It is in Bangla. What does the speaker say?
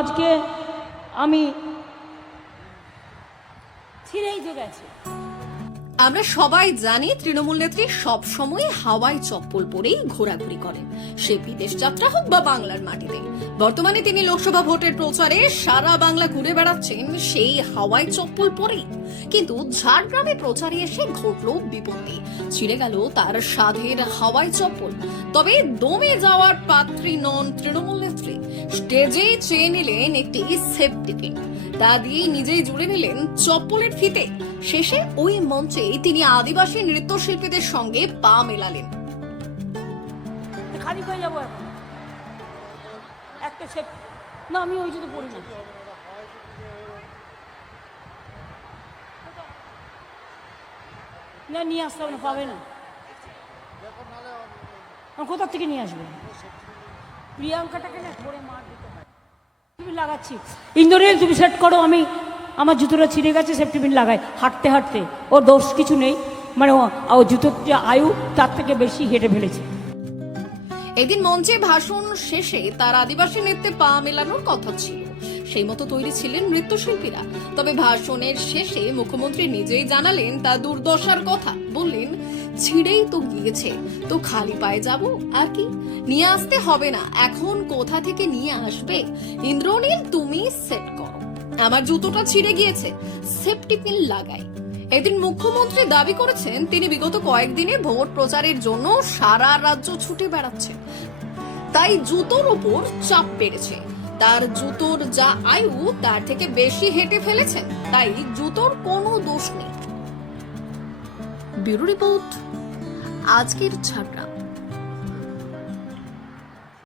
আজকে আমি ছিঁড়েই যে গেছে। আমরা সবাই জানি তৃণমূল নেত্রী সবসময় হাওয়াই চপ্পল পরেই ঘোরাঘুরি করেন, সে বিদেশ যাত্রা হোক বা বাংলার মাটিতে। বর্তমানে তিনি লোকসভা ভোটের প্রচারে সারা বাংলা ঘুরে বেড়াচ্ছেন সেই হাওয়াই চপ্পল পরেই। কিন্তু ঝাড়গ্রামে প্রচারে এসে ঘটল বিপত্তি, ছিঁড়ে গেল তার সাধের হাওয়াই চপ্পল। তবে দমে যাওয়ার পাত্রী নন তৃণমূল নেত্রী, স্টেজেই চেয়ে নিলেন একটি সেফটি পিন, তা দিয়েই নিজেই জুড়ে নিলেন চপ্পলের ফিতে। শেষে ওই মঞ্চে তিনি আদিবাসী নৃত্যশিল্পীদের সঙ্গে পা মেলালেন। খালি হয়ে যাবো এখন একটা সেফ না, আমি ওই জন্য পড়ি না, নিয়ে আসতে হবে না, পাবে না। কোথার থেকে নিয়ে আসবে? প্রিয়াঙ্কাটাকে না ধরে মার দিতে হয়। তুমি লাগাচ্ছি ইন্দ্রনীল, তুমি সেট করো, আমি আমার জুতোটা ছিঁড়ে গেছে, সেফটি পিন লাগাই হাঁটতে হাঁটতে। ওর দোষ কিছু নেই, মানে ও জুতোর যে আয়ু তার থেকে বেশি হেঁটে ফেলেছে। এদিন মঞ্চে ভাষণ শেষে তার আদিবাসী নৃত্যে পা মেলানোর কথা ছিল, সেই মতো তৈরি ছিলেন নৃত্যশিল্পীরা। তবে ভাষণের শেষে মুখ্যমন্ত্রী নিজেই জানালেন তা দুর্দশার কথা। বললেন, ছিঁড়েই তো গিয়েছে, তো খালি পায়ে যাব আর কি, নিয়ে আসতে হবে না। এখন কোথা থেকে নিয়ে আসবে? ইন্দ্রনীল, তুমি সেট করো, আমার জুতোটা ছিঁড়ে গিয়েছে, সেফটি পিন লাগাই। এদিন মুখ্যমন্ত্রী দাবি করেছেন তিনি বিগত কয়েকদিনে ভোট প্রচারের জন্য সারা রাজ্য ছুটে বেড়াচ্ছেন, তাই জুতোর উপর চাপ বেড়েছে। তার জুতোর যা আয়ু তার থেকে বেশি হেঁটে ফেলেছেন, তাই জুতোর কোনো দোষ নেই। ব্যুরো রিপোর্ট, আজকের ঝাড়গ্রাম।